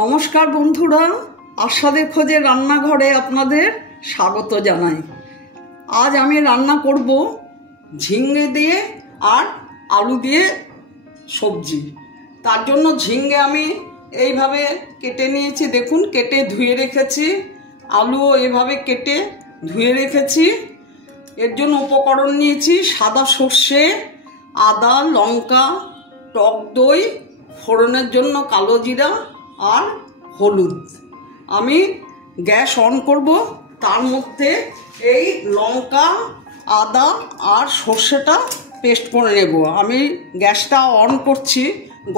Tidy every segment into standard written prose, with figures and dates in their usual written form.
নমস্কার বন্ধুরা, আস্বাদের খোঁজে রান্নাঘরে আপনাদের স্বাগত জানাই। আজ আমি রান্না করব ঝিঙে দিয়ে আর আলু দিয়ে সবজি। তার জন্য ঝিঙে আমি এইভাবে কেটে নিয়েছি, দেখুন কেটে ধুয়ে রেখেছি। আলুও এইভাবে কেটে ধুয়ে রেখেছি। এর জন্য উপকরণ নিয়েছি সাদা সর্ষে, আদা, লঙ্কা, টক দই, ফোড়নের জন্য কালো জিরা আর হলুদ। আমি গ্যাস অন করব, তার মধ্যে এই লঙ্কা, আদা আর সর্ষেটা পেস্ট করে নেব। আমি গ্যাসটা অন করছি,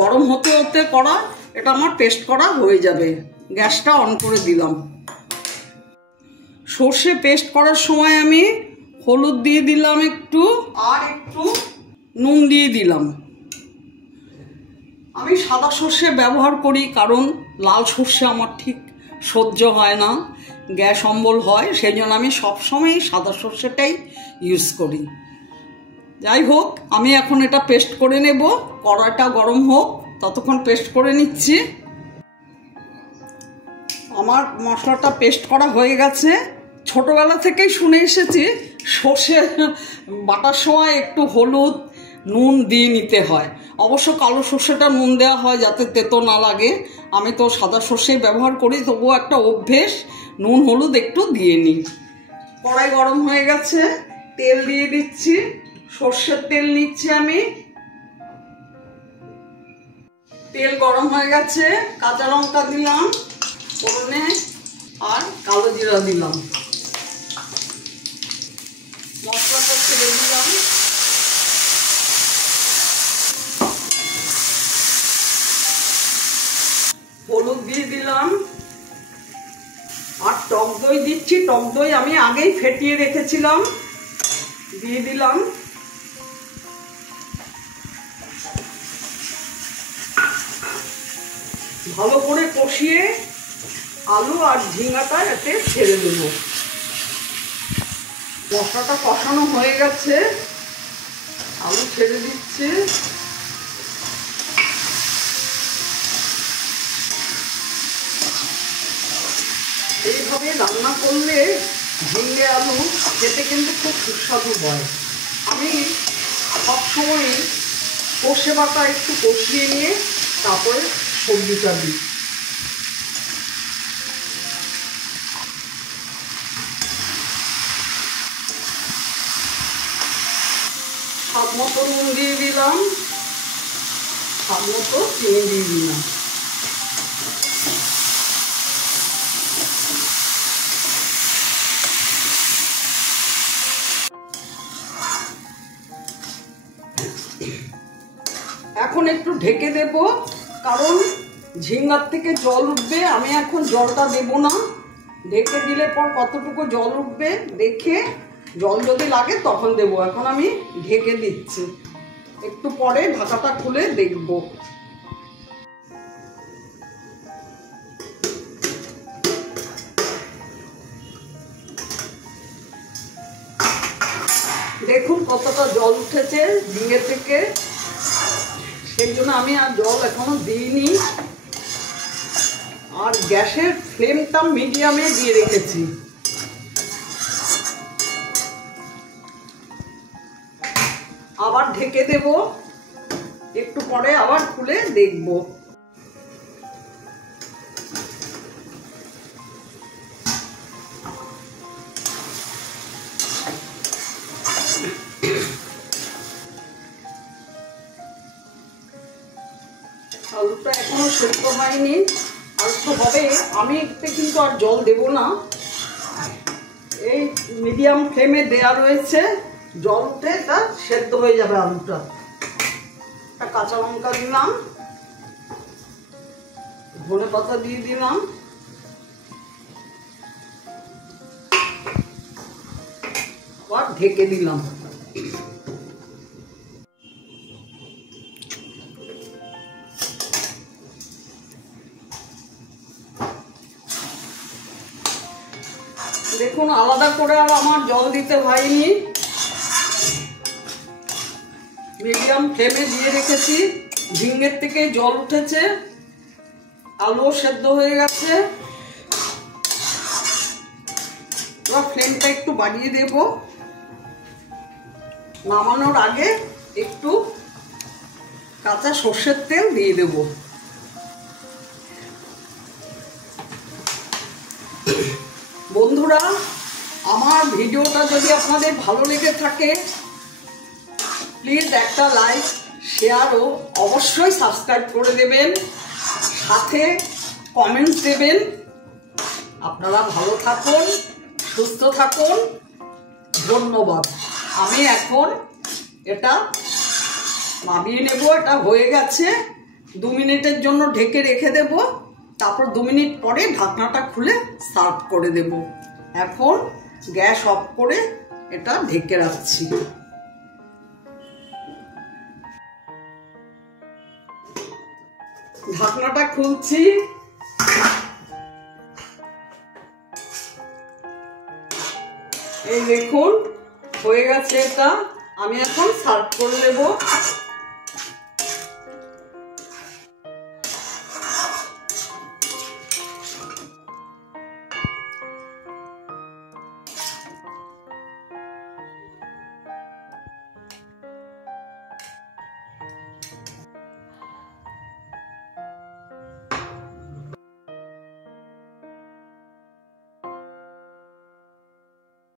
গরম হতে হতে করা এটা আমার পেস্ট করা হয়ে যাবে। গ্যাসটা অন করে দিলাম। সর্ষে পেস্ট করার সময় আমি হলুদ দিয়ে দিলাম একটু, আর একটু নুন দিয়ে দিলাম। আমি সাদা সর্ষে ব্যবহার করি কারণ লাল সর্ষে আমার ঠিক সহ্য হয় না, গ্যাস অম্বল হয়, সেই জন্য আমি সবসময় সাদা সর্ষেটাই ইউজ করি। যাই হোক, আমি এখন এটা পেস্ট করে নেব। কড়াইটা গরম হোক, ততক্ষণ পেস্ট করে নিচ্ছি। আমার মশলাটা পেস্ট করা হয়ে গেছে। ছোটবেলা থেকেই শুনে এসেছি সর্ষে বাটার সময় একটু হলুদ নুন দিয়ে নিতে হয়। অবশ্য কালো সর্ষেটা নুন দেওয়া হয় যাতে তেতো না লাগে। আমি তো সাদা সর্ষেই ব্যবহার করি, তবুও একটা অভ্যেস, নুন হলুদ একটু দিয়ে নিই। কড়াই গরম হয়ে গেছে, তেল দিয়ে দিচ্ছি। সর্ষের তেল নিচ্ছি আমি। তেল গরম হয়ে গেছে, কাঁচা লঙ্কা দিলাম ফোড়নে আর কালো জিরা দিলাম। মশলাটা ছেড়ে দিলাম। হলুদ দিয়ে দিলাম আর টক দই দিচ্ছি। টক দই আমি আগেই ফেটিয়ে রেখেছিলাম, দিয়ে দিলাম। ভালো করে কষিয়ে আলু আর ঝিঙাটা এতে ছেড়ে দেব। মশলাটা কষানো হয়ে গেছে, আলু ছেড়ে দিচ্ছে। এইভাবে রান্না করলে ঝিঙে আলু খেতে কিন্তু খুব সুস্বাদু হয়। আমি সবসময় সর্ষে বাটা একটু কষিয়ে নিয়ে তারপরে সবজিটা দিই। স্বাদ মতো নুন দিয়ে দিলাম, স্বাদ মতো চিনি দিয়ে দিলাম। এখন একটু ঢেকে দেব, কারণ ঝিঙ্গার থেকে জল উঠবে। আমি এখন জলটা দেব না, ঢেকে দিলে পর কতটুকু জল উঠবে দেখে, জল যদি লাগে তখন দেব। এখন আমি ঢেকে দিচ্ছি, একটু পরে ঢাকাটা খুলে দেখব। দেখুন কতটা জল উঠেছে ঝিঙে থেকে, সেই জন্য আমি আর জল এখনো দিইনি। আর গ্যাসের ফ্লেমটা মিডিয়ামে দিয়ে রেখেছি। আবার ঢেকে দেব, একটু পরে আবার খুলে দেখব। আলুটা এখনো সেদ্ধ হয়নি, আর তো হবে। আমি এতে কিন্তু আর জল দেব না, এই মিডিয়াম ফ্লেমে দেয়া রয়েছে। জল উঠে এটা সেদ্ধ হয়ে যাবে আলুটা। একটা কাঁচা লঙ্কা দিলাম, ধনে পাতা দিয়ে দিলাম, আবার ঢেকে দিলাম। দেখুন আলাদা করে আর আমার জল দিতে হয়নি, মিডিয়াম ফ্লেমে দিয়ে রেখেছি। ঝিঙের থেকে জল উঠেছে। আলুও সেদ্ধ হয়ে গেছে। এবার ফ্লেমটা একটু বাড়িয়ে দেব। নামানোর আগে একটু কাঁচা সর্ষের তেল দিয়ে দেব। বন্ধুরা, আমার ভিডিওটা যদি আপনাদের ভালো লেগে থাকে প্লিজ একটা লাইক, শেয়ার ও অবশ্যই সাবস্ক্রাইব করে দেবেন, সাথে কমেন্টস দেবেন। আপনারা ভালো থাকুন, সুস্থ থাকুন, ধন্যবাদ। আমি এখন এটা নামিয়ে নেব। এটা হয়ে গেছে। 2 মিনিটের জন্য ঢেকে রেখে দেব, তারপর 2 মিনিট পরে ঢাকনাটা খুলে সার্ভ করে দেব। এখন গ্যাস অফ করে এটা ঢেকে রাখছি। ঢাকনাটা খুলছি। এই দেখুন হয়ে গেছে এটা। আমি এখন সার্ভ করে দেব।